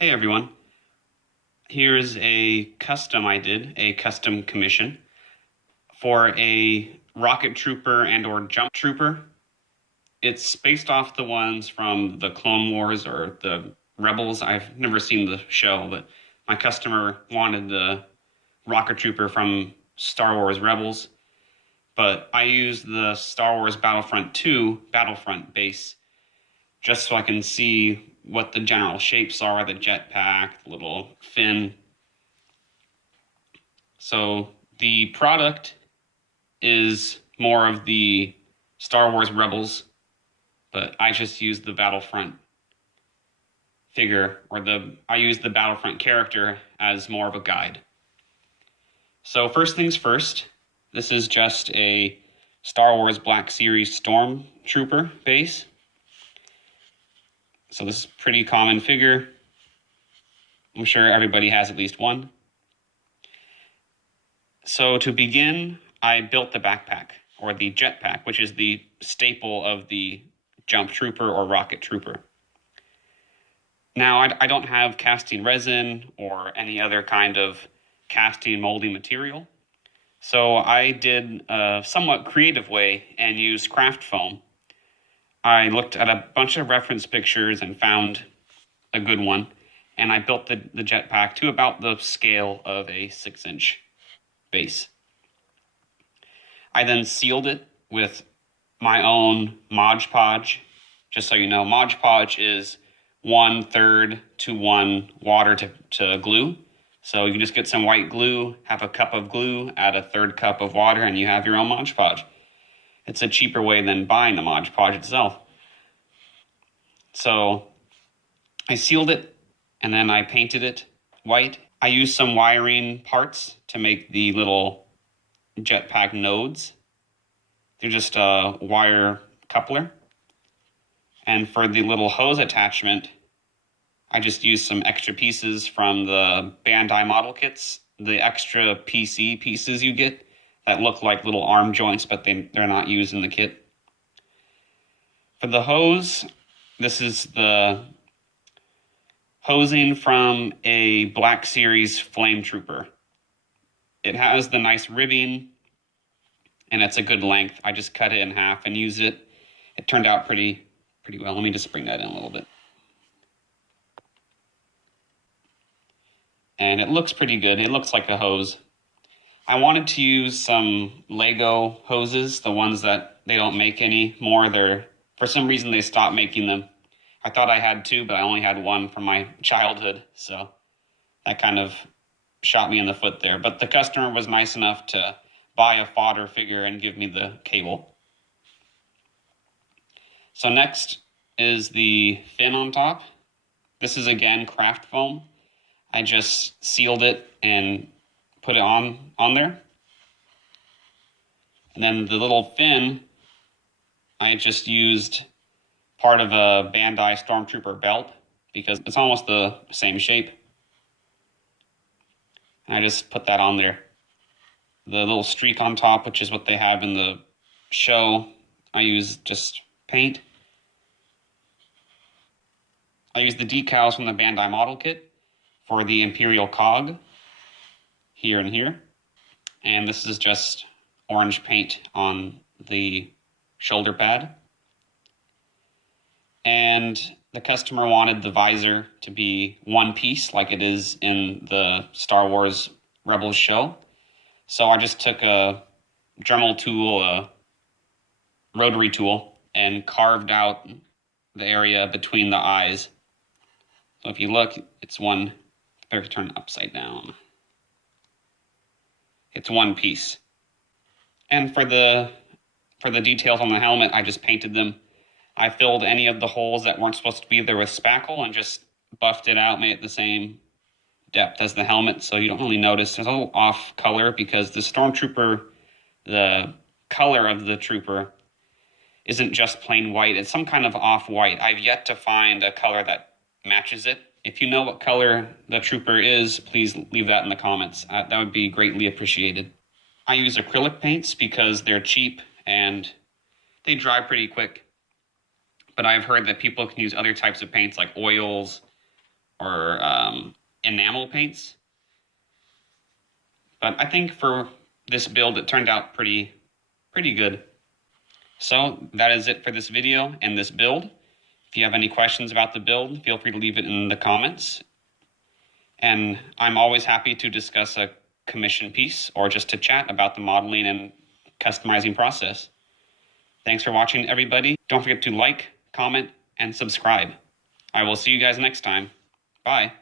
Hey everyone, here's a custom commission for a rocket trooper and or jump trooper. It's based off the ones from the Clone Wars or the Rebels. I've never seen the show, but my customer wanted the rocket trooper from Star Wars Rebels, but I used the Star Wars Battlefront 2 Battlefront base just so I can see what the general shapes are, the jetpack, the little fin. So the product is more of the Star Wars Rebels, but I just used the Battlefront figure, or I used the Battlefront character as more of a guide. So first things first, this is just a Star Wars Black Series Stormtrooper base. So this is a pretty common figure. I'm sure everybody has at least one. So to begin, I built the backpack, or the jetpack, which is the staple of the jump trooper or rocket trooper. Now, I don't have casting resin or any other kind of casting molding material. So I did a somewhat creative way and used craft foam. I looked at a bunch of reference pictures and found a good one, and I built the jetpack to about the scale of a 6-inch base. I then sealed it with my own Mod Podge. Just so you know, Mod Podge is 1/3 to 1 water to glue. So you can just get some white glue, have a cup of glue, add a 1/3 cup of water, and you have your own Mod Podge. It's a cheaper way than buying the Mod Podge itself. So I sealed it, and then I painted it white. I used some wiring parts to make the little jetpack nodes. They're just a wire coupler. And for the little hose attachment, I just used some extra pieces from the Bandai model kits, the extra PC pieces you get that look like little arm joints, but they're not used in the kit. For the hose, this is the hosing from a Black Series Flame Trooper. It has the nice ribbing, and it's a good length. I just cut it in half and used it. It turned out pretty well. Let me just bring that in a little bit. And it looks pretty good. It looks like a hose. I wanted to use some Lego hoses, the ones that they don't make anymore. For some reason, they stopped making them. I thought I had two, but I only had one from my childhood, so that kind of shot me in the foot there. But the customer was nice enough to buy a fodder figure and give me the cable. So next is the fin on top. This is again craft foam. I just sealed it and put it on there. And then the little fin, I just used part of a Bandai Stormtrooper belt because it's almost the same shape. And I just put that on there. The little streak on top, which is what they have in the show, I use just paint. I use the decals from the Bandai model kit for the Imperial cog here and here. And this is just orange paint on the shoulder pad. And the customer wanted the visor to be one piece like it is in the Star Wars Rebels show. So I just took a Dremel tool, a rotary tool, and carved out the area between the eyes. So if you look, it's one, better turn it upside down. It's one piece. And for the details on the helmet, I just painted them. I filled any of the holes that weren't supposed to be there with spackle and just buffed it out, made it the same depth as the helmet, so you don't really notice. There's a little off color because the Stormtrooper, the color of the trooper isn't just plain white. It's some kind of off-white. I've yet to find a color that matches it. If you know what color the trooper is, please leave that in the comments. That would be greatly appreciated. I use acrylic paints because they're cheap and they dry pretty quick. But I've heard that people can use other types of paints like oils or enamel paints. But I think for this build, it turned out pretty good. So that is it for this video and this build. If you have any questions about the build, feel free to leave it in the comments. And I'm always happy to discuss a commission piece or just to chat about the modeling and customizing process. Thanks for watching, everybody. Don't forget to like, comment, and subscribe. I will see you guys next time. Bye.